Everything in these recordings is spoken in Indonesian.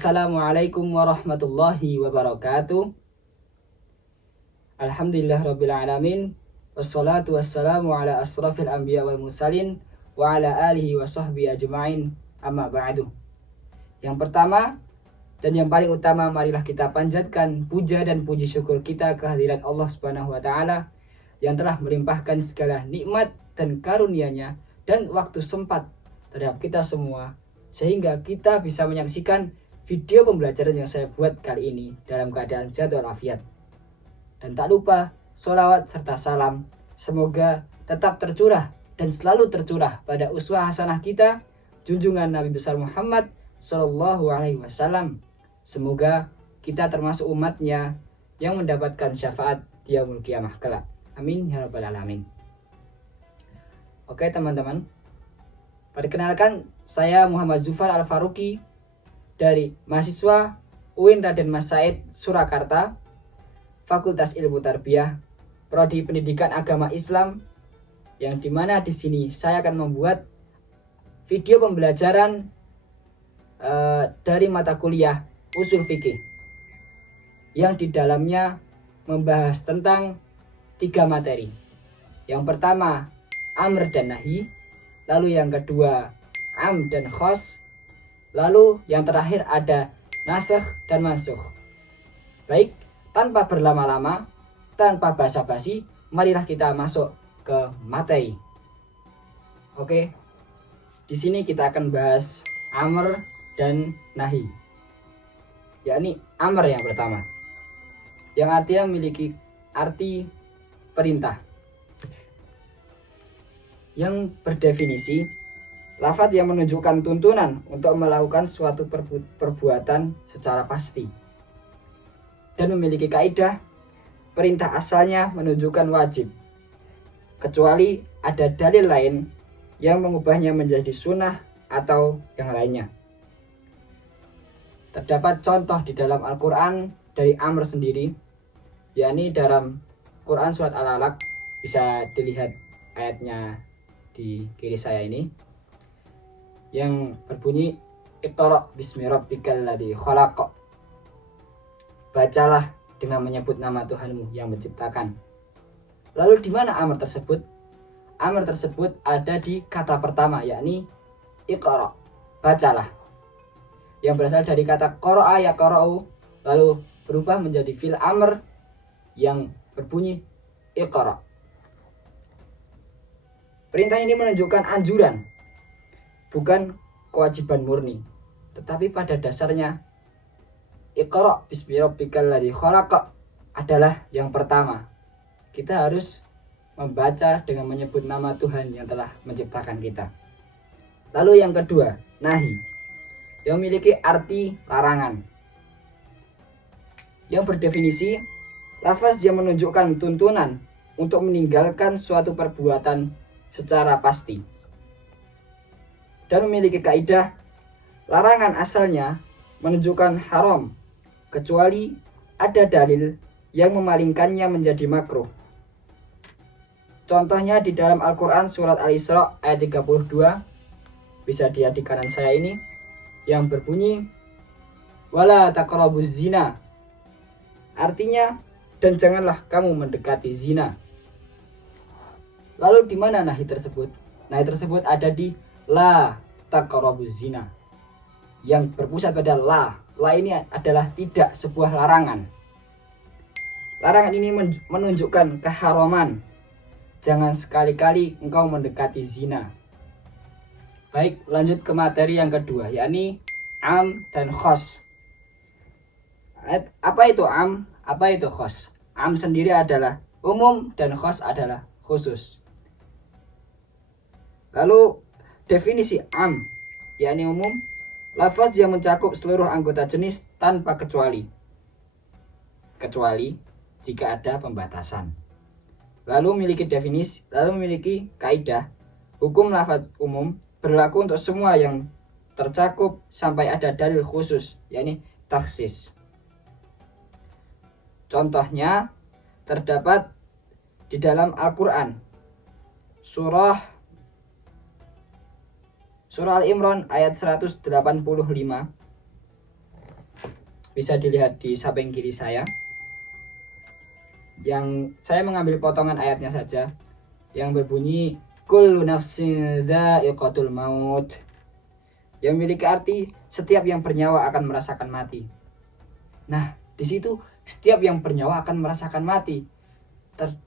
Assalamualaikum warahmatullahi wabarakatuh. Alhamdulillahirabbil alamin. Wassalatu wassalamu ala asrafil anbiya wal mursalin wa ala alihi wa sahbihi ajma'in. Amma ba'du. Yang pertama dan yang paling utama, marilah kita panjatkan puja dan puji syukur kita kehadirat Allah Subhanahu wa taala yang telah melimpahkan segala nikmat dan karunia-Nya dan waktu sempat terhadap kita semua, sehingga kita bisa menyaksikan video pembelajaran yang saya buat kali ini dalam keadaan sehat walafiat. Dan tak lupa sholawat serta salam semoga tetap tercurah dan selalu tercurah pada uswah hasanah kita, junjungan Nabi besar Muhammad Sallallahu Alaihi Wasallam. Semoga kita termasuk umatnya yang mendapatkan syafaat di yaumul qiyamah kelak. Amin ya rabbal alamin. Oke teman-teman, perkenalkan saya Muhammad Zufar Al-Faruqi dari mahasiswa UIN Raden Mas Said Surakarta, Fakultas Ilmu Tarbiyah, Prodi Pendidikan Agama Islam, yang dimana di sini saya akan membuat video pembelajaran dari mata kuliah Ushul Fikih, yang di dalamnya membahas tentang 3 materi. Yang pertama amr dan nahi, lalu yang kedua am dan khos, lalu yang terakhir ada nasakh dan mansukh. Baik, tanpa berlama-lama, tanpa basa-basi, marilah kita masuk ke materi. Oke, di sini kita akan bahas amr dan nahi. Yakni amr yang pertama, yang artinya memiliki arti perintah, yang berdefinisi lafadz yang menunjukkan tuntunan untuk melakukan suatu perbuatan secara pasti, dan memiliki kaidah perintah asalnya menunjukkan wajib, kecuali ada dalil lain yang mengubahnya menjadi sunnah atau yang lainnya. Terdapat contoh di dalam Al-Quran dari amr sendiri, yakni dalam Quran surat Al-Alaq, bisa dilihat ayatnya di kiri saya ini, yang berbunyi Iqra bismi rabbikal ladzi khalaq. Bacalah dengan menyebut nama Tuhanmu yang menciptakan. Lalu di mana amr tersebut? Amr tersebut ada di kata pertama, yakni Iqra, bacalah, yang berasal dari kata qara'a yaqra'u, lalu berubah menjadi fi'il amr yang berbunyi Iqra. Perintah ini menunjukkan anjuran, bukan kewajiban murni, tetapi pada dasarnya Iqra bismi rabbikal ladzi khalaq adalah yang pertama. Kita harus membaca dengan menyebut nama Tuhan yang telah menciptakan kita. Lalu yang kedua, nahi, yang memiliki arti larangan, yang berdefinisi lafaz yang menunjukkan tuntunan untuk meninggalkan suatu perbuatan secara pasti, dan memiliki kaidah larangan asalnya menunjukkan haram, kecuali ada dalil yang memalingkannya menjadi makruh. Contohnya di dalam Al-Quran surat Al-Isra ayat 32, bisa dilihat di kanan saya ini, yang berbunyi wala taqrabuz zina, artinya dan janganlah kamu mendekati zina. Lalu di mana nahi tersebut? Nahi tersebut ada di la taqrabuz zina, yang berpusat pada la. La ini adalah tidak, sebuah larangan. Larangan ini menunjukkan keharaman. Jangan sekali-kali engkau mendekati zina. Baik, lanjut ke materi yang kedua, yakni am dan khos. Apa itu am? Apa itu khos? Am sendiri adalah umum dan khos adalah khusus. Lalu definisi am, yakni umum, lafaz yang mencakup seluruh anggota jenis tanpa kecuali jika ada pembatasan. Lalu memiliki kaidah hukum lafaz umum berlaku untuk semua yang tercakup sampai ada dalil khusus, yakni taksis. Contohnya terdapat di dalam Al-Quran surah Al-Imran ayat 185, bisa dilihat di samping kiri saya. Yang saya mengambil potongan ayatnya saja yang berbunyi kullu nafsin dha'iqatul maut, yang memiliki arti setiap yang bernyawa akan merasakan mati. Nah, di situ setiap yang bernyawa akan merasakan mati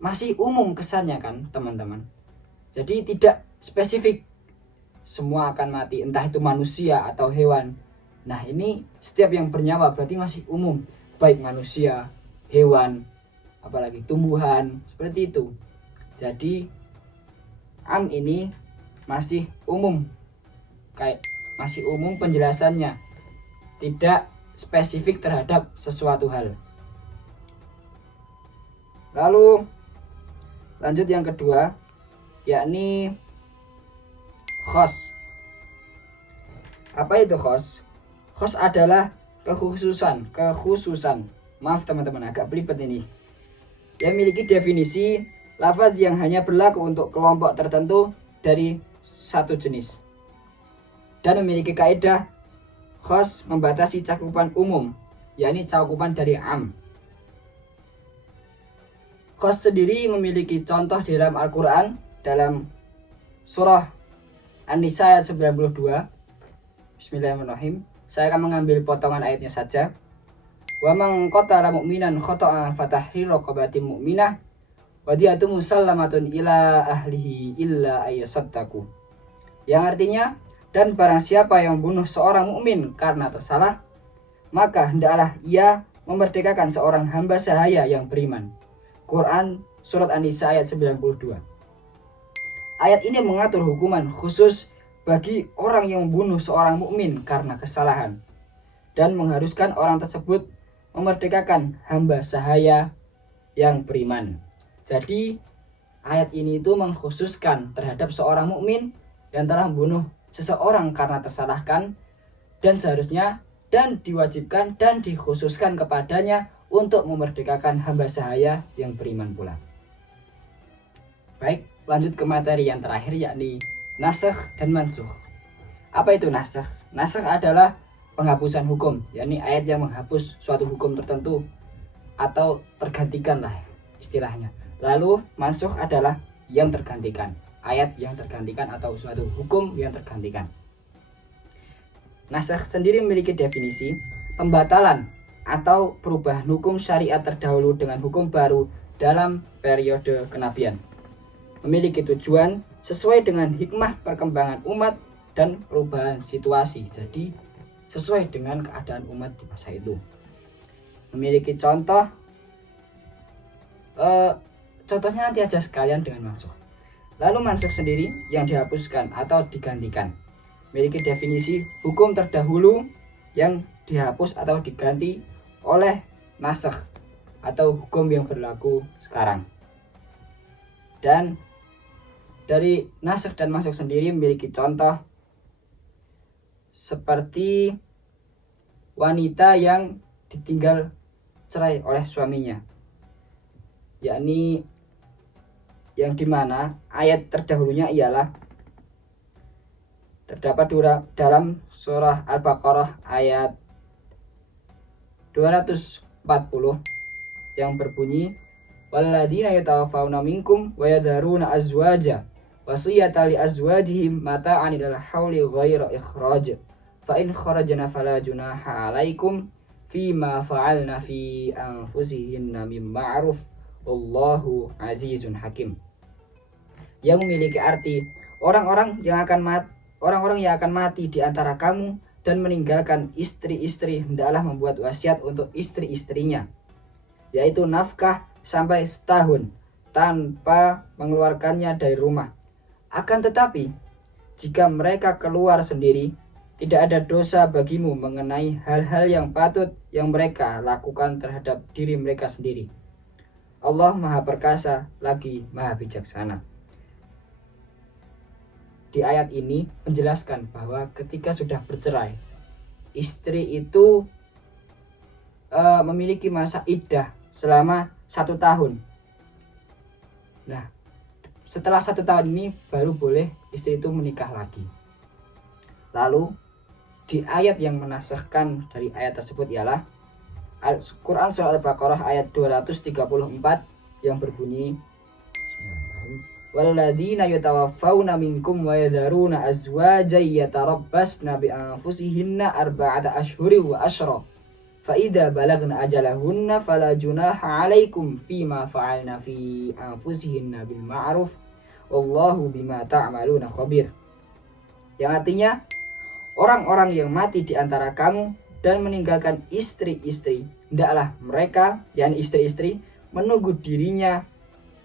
masih umum kesannya kan teman-teman. Jadi tidak spesifik semua akan mati, entah itu manusia atau hewan. Nah, ini setiap yang bernyawa berarti masih umum, baik manusia, hewan, apalagi tumbuhan, seperti itu. Jadi ini masih umum, kayak masih umum penjelasannya, tidak spesifik terhadap sesuatu hal. Lalu lanjut yang kedua, yakni khos. Apa itu khos? Khos adalah kekhususan. Maaf teman-teman, agak belibet ini. Yang memiliki definisi lafaz yang hanya berlaku untuk kelompok tertentu dari satu jenis. Dan memiliki kaidah khos membatasi cakupan umum, yakni cakupan dari am. Khos sendiri memiliki contoh di dalam Al-Quran dalam surah An-Nisa ayat 92. Bismillahirrahmanirrahim. Saya akan mengambil potongan ayatnya saja. Wa man qatala mu'minan khata'an fatahriru raqabatin mu'minah wa diyatun musallamatun ila ahlihi illa ayyasaddaqu. Yang artinya, dan barang siapa yang membunuh seorang mukmin karena tersalah, maka hendaklah ia memerdekakan seorang hamba sahaya yang beriman. Quran surat An-Nisa ayat 92. Ayat ini mengatur hukuman khusus bagi orang yang membunuh seorang mukmin karena kesalahan dan mengharuskan orang tersebut memerdekakan hamba sahaya yang beriman. Jadi ayat ini itu mengkhususkan terhadap seorang mukmin yang telah membunuh seseorang karena tersalahkan, dan seharusnya dan diwajibkan dan dikhususkan kepadanya untuk memerdekakan hamba sahaya yang beriman pula. Baik, lanjut ke materi yang terakhir, yakni nasakh dan mansukh. Apa itu nasakh? Nasakh adalah penghapusan hukum, yakni ayat yang menghapus suatu hukum tertentu atau tergantikan lah istilahnya. Lalu mansukh adalah yang tergantikan, ayat yang tergantikan atau suatu hukum yang tergantikan. Nasakh sendiri memiliki definisi pembatalan atau perubahan hukum syariat terdahulu dengan hukum baru dalam periode kenabian. Memiliki tujuan sesuai dengan hikmah perkembangan umat dan perubahan situasi. Jadi sesuai dengan keadaan umat di masa itu. Memiliki contoh, contohnya nanti aja sekalian dengan mansukh. Lalu mansukh sendiri yang dihapuskan atau digantikan. Memiliki definisi hukum terdahulu yang dihapus atau diganti oleh nasakh atau hukum yang berlaku sekarang. Dan dari nasakh dan mansukh sendiri memiliki contoh seperti wanita yang ditinggal cerai oleh suaminya, yakni yang dimana ayat terdahulunya ialah terdapat dalam surah Al-Baqarah ayat 240 yang berbunyi walladzina yatawaffawna minkum wa yadharuna azwaja wasiyata li azwajihim mata'an ilal hauli ghaira ikhraj fa in kharajna fala junaha 'alaikum fima fa'alna fi anfusihinna mim ma'ruf wallahu azizun hakim. Yang memiliki arti orang-orang yang akan mati di antara kamu dan meninggalkan istri-istri hendaklah membuat wasiat untuk istri-istrinya, yaitu nafkah sampai setahun tanpa mengeluarkannya dari rumah. Akan tetapi jika mereka keluar sendiri, tidak ada dosa bagimu mengenai hal-hal yang patut yang mereka lakukan terhadap diri mereka sendiri. Allah Maha Perkasa lagi Maha Bijaksana. Di ayat ini menjelaskan bahwa ketika sudah bercerai, istri itu memiliki masa iddah selama 1 tahun. Nah, setelah 1 tahun ini baru boleh istri itu menikah lagi. Lalu di ayat yang menasahkan dari ayat tersebut ialah Quran Surah Al-Baqarah ayat 234 yang berbunyi, walladzina yatawaffawna minkum wa yadharuna azwajan yatarabbasna bi anfusihinna arba'ata ashhurin wa ashra fa idza balagna ajalahunna fala junaha 'alaikum fima fa'alna fi anfusihinna bil ma'ruf wallahu bima ta'maluna khabir. Yang artinya, orang-orang yang mati di antara kamu dan meninggalkan istri-istri, hendaklah mereka, yakni istri-istri, menunggu dirinya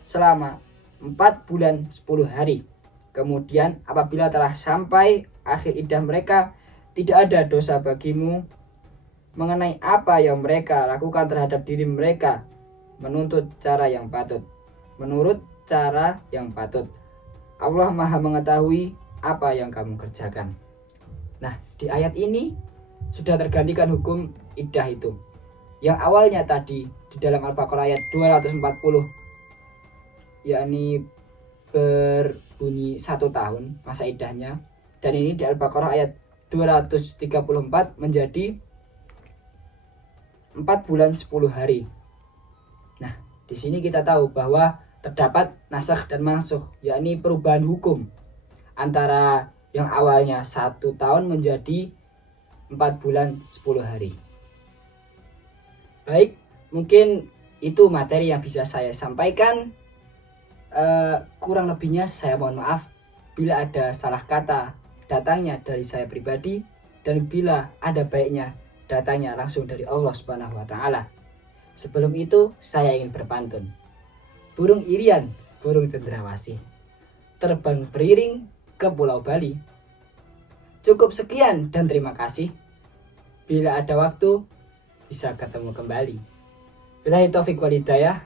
selama 4 bulan 10 hari. Kemudian apabila telah sampai akhir iddah mereka, tidak ada dosa bagimu mengenai apa yang mereka lakukan terhadap diri mereka, menurut cara yang patut. Allah Maha mengetahui apa yang kamu kerjakan. Nah, di ayat ini sudah tergantikan hukum iddah itu. Yang awalnya tadi di dalam Al-Baqarah ayat 240, yakni berbunyi 1 tahun masa iddahnya, dan ini di Al-Baqarah ayat 234 menjadi 4 bulan 10 hari. Nah, di sini kita tahu bahwa terdapat nasakh dan mansukh, yakni perubahan hukum antara yang awalnya 1 tahun menjadi 4 bulan 10 hari. Baik, mungkin itu materi yang bisa saya sampaikan. Kurang lebihnya saya mohon maaf bila ada salah kata datangnya dari saya pribadi, dan bila ada baiknya datangnya langsung dari Allah Subhanahu wa taala. Sebelum itu saya ingin berpantun. Burung irian, burung cendrawasih, terbang beriring ke Pulau Bali. Cukup sekian dan terima kasih. Bila ada waktu bisa ketemu kembali. Billahi taufik wal hidayah.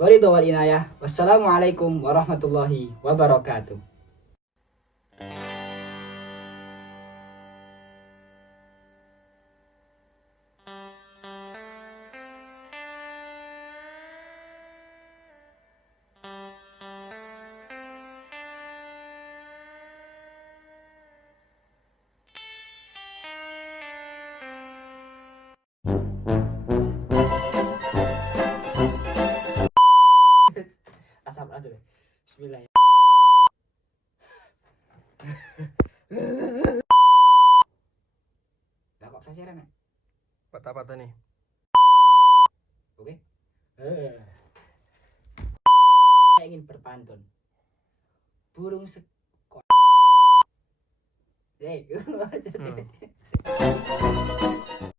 Waridho wal inayah. Wassalamualaikum warahmatullahi wabarakatuh. Asap aja deh. Bismillah. Lah kok flasheran ya? Patah-patah nih. Oke. Saya ingin berpantun. Burung sekor.